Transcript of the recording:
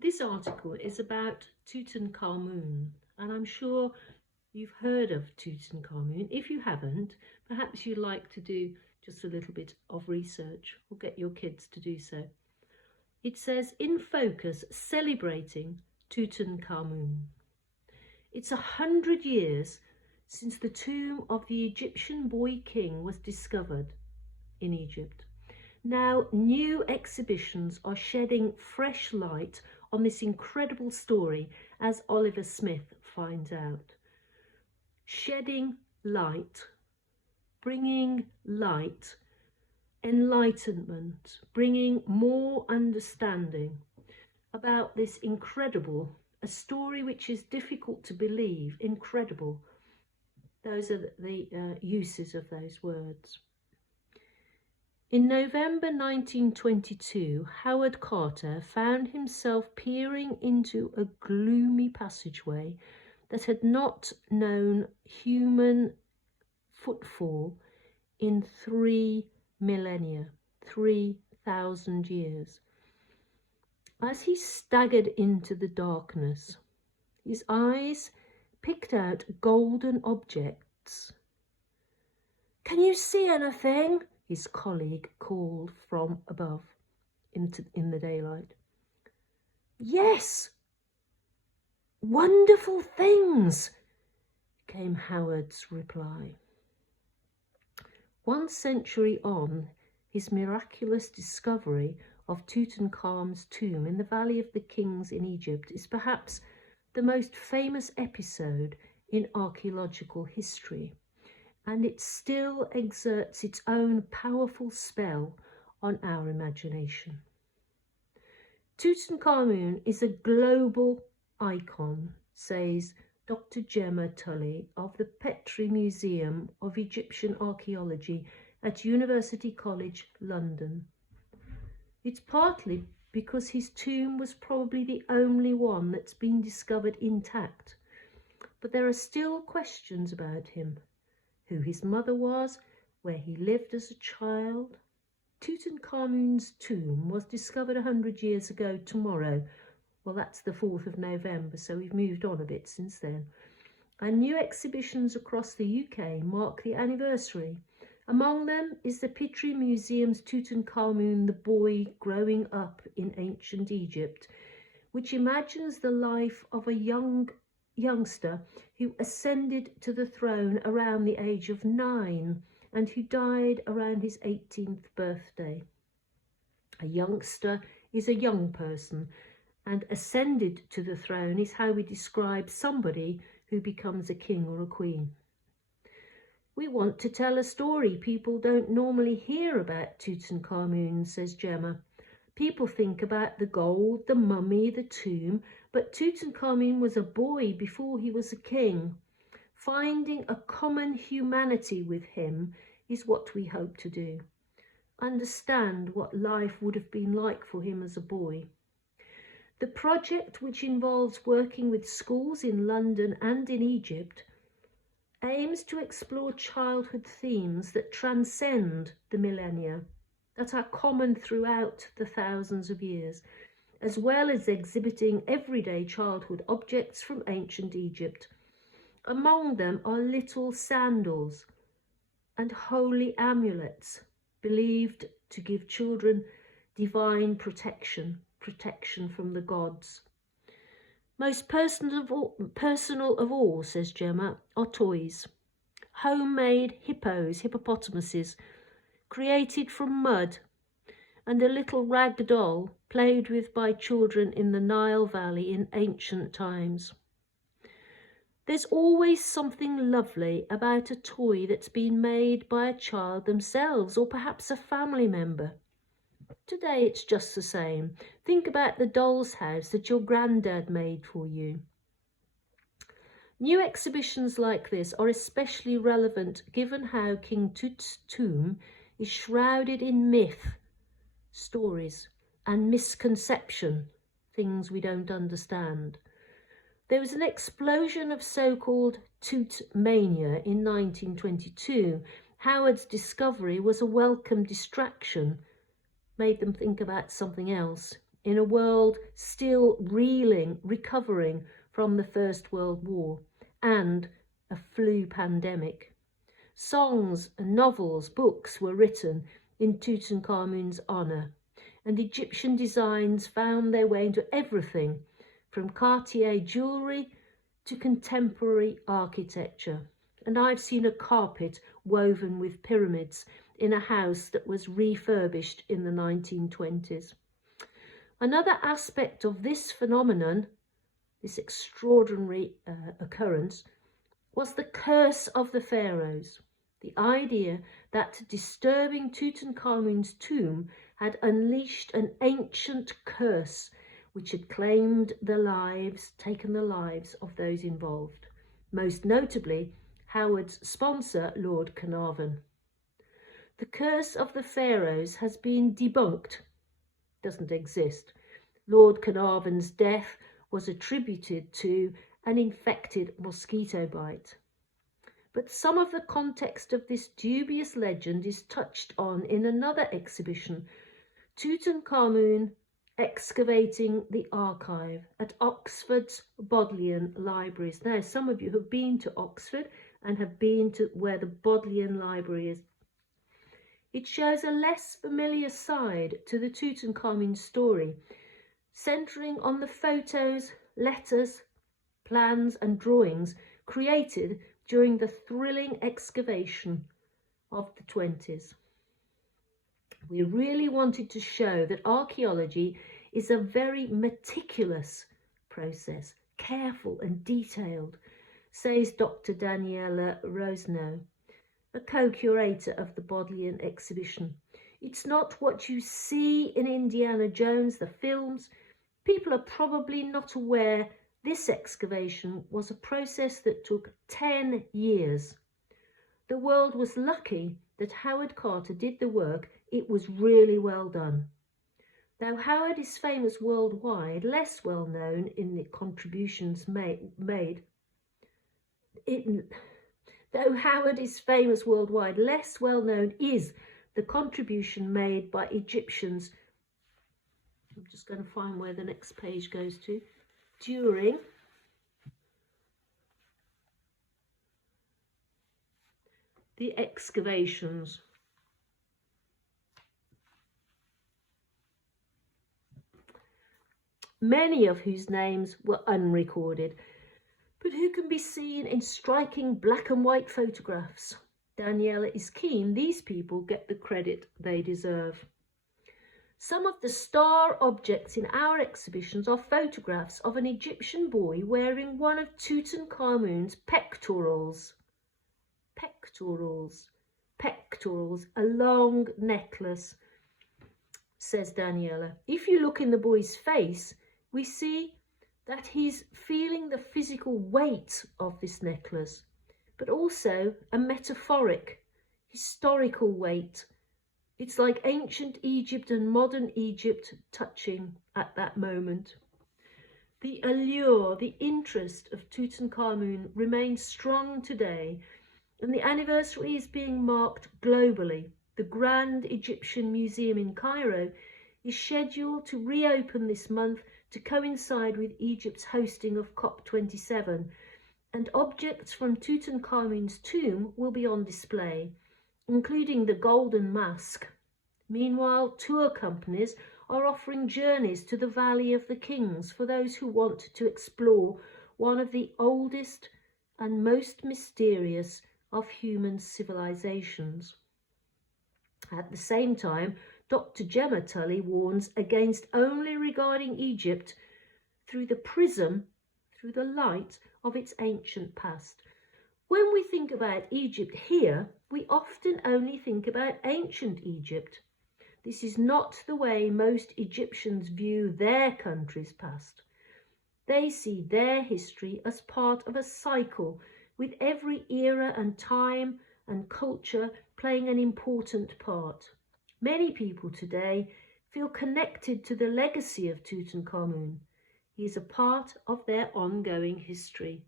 This article is about Tutankhamen, and I'm sure you've heard of Tutankhamen. If you haven't, perhaps you'd like to do just a little bit of research or get your kids to do so. It says, in focus, celebrating Tutankhamen. It's 100 years since the tomb of the Egyptian boy king was discovered in Egypt. Now, new exhibitions are shedding fresh light on this incredible story, as Oliver Smith finds out. Shedding light, bringing light, enlightenment, bringing more understanding about this incredible, a story which is difficult to believe, incredible. Those are the uses of those words. In November 1922, Howard Carter found himself peering into a gloomy passageway that had not known human footfall in 3 millennia, 3,000 years. As he staggered into the darkness, his eyes picked out golden objects. "Can you see anything?" his colleague called from above in the daylight. "Yes, wonderful things," came Howard's reply. 1 century on, his miraculous discovery of Tutankhamun's tomb in the Valley of the Kings in Egypt is perhaps the most famous episode in archaeological history, and it still exerts its own powerful spell on our imagination. Tutankhamun is a global icon, says Dr. Gemma Tully of the Petrie Museum of Egyptian Archaeology at University College London. It's partly because his tomb was probably the only one that's been discovered intact, but there are still questions about him: who his mother was, where he lived as a child. Tutankhamun's tomb was discovered 100 years ago tomorrow. Well, that's the 4th of November, so we've moved on a bit since then. And new exhibitions across the UK mark the anniversary. Among them is the Petrie Museum's Tutankhamun, the boy growing up in ancient Egypt, which imagines the life of a youngster who ascended to the throne around the age of 9 and who died around his 18th birthday. A youngster is a young person, and ascended to the throne is how we describe somebody who becomes a king or a queen. We want to tell a story people don't normally hear about Tutankhamun, says Gemma. People think about the gold, the mummy, the tomb, but Tutankhamun was a boy before he was a king. Finding a common humanity with him is what we hope to do. Understand what life would have been like for him as a boy. The project, which involves working with schools in London and in Egypt, aims to explore childhood themes that transcend the millennia, that are common throughout the thousands of years, as well as exhibiting everyday childhood objects from ancient Egypt. Among them are little sandals and holy amulets believed to give children divine protection from the gods. Most personal of all, says Gemma, are toys. Homemade hippopotamuses, created from mud, and a little rag doll played with by children in the Nile Valley in ancient times. There's always something lovely about a toy that's been made by a child themselves, or perhaps a family member. Today it's just the same. Think about the doll's house that your granddad made for you. New exhibitions like this are especially relevant given how King Tut's tomb is shrouded in myth, stories, and misconception, things we don't understand. There was an explosion of so-called Tut mania in 1922. Howard's discovery was a welcome distraction, made them think about something else. in a world still recovering from the First World War and a flu pandemic. Songs and novels, books were written in Tutankhamun's honour, and Egyptian designs found their way into everything from Cartier jewellery to contemporary architecture. And I've seen a carpet woven with pyramids in a house that was refurbished in the 1920s. Another aspect of this phenomenon, this extraordinary occurrence, was the curse of the pharaohs. The idea that disturbing Tutankhamun's tomb had unleashed an ancient curse which had taken the lives of those involved, most notably Howard's sponsor, Lord Carnarvon. The curse of the pharaohs has been debunked, doesn't exist. Lord Carnarvon's death was attributed to an infected mosquito bite. But some of the context of this dubious legend is touched on in another exhibition, Tutankhamun Excavating the Archive, at Oxford's Bodleian Libraries. Now, some of you have been to Oxford and have been to where the Bodleian Library is. It shows a less familiar side to the Tutankhamun story, centering on the photos, letters, plans and drawings created during the thrilling excavation of the 20s. We really wanted to show that archaeology is a very meticulous process, careful and detailed, says Dr. Daniela Rosno, a co-curator of the Bodleian exhibition. It's not what you see in Indiana Jones, the films. People are probably not aware this excavation was a process that took 10 years. The world was lucky that Howard Carter did the work. It was really well done. Though Howard is famous worldwide, less well known in the contributions made. Though Howard is famous worldwide, less well known is the contribution made by Egyptians. I'm just going to find where the next page goes to. During the excavations. Many of whose names were unrecorded, but who can be seen in striking black and white photographs. Daniela is keen these people get the credit they deserve. Some of the star objects in our exhibitions are photographs of an Egyptian boy wearing one of Tutankhamun's pectorals. Pectorals, a long necklace, says Daniela. If you look in the boy's face, we see that he's feeling the physical weight of this necklace, but also a metaphoric, historical weight. It's like ancient Egypt and modern Egypt touching at that moment. The allure, the interest of Tutankhamun remains strong today, and the anniversary is being marked globally. The Grand Egyptian Museum in Cairo is scheduled to reopen this month to coincide with Egypt's hosting of COP27, and objects from Tutankhamun's tomb will be on display, including the golden mask. Meanwhile, tour companies are offering journeys to the Valley of the Kings for those who want to explore one of the oldest and most mysterious of human civilizations. At the same time, Dr. Gemma Tully warns against only regarding Egypt through the light of its ancient past. When we think about Egypt here, we often only think about ancient Egypt. This is not the way most Egyptians view their country's past. They see their history as part of a cycle, with every era and time and culture playing an important part. Many people today feel connected to the legacy of Tutankhamun. He is a part of their ongoing history.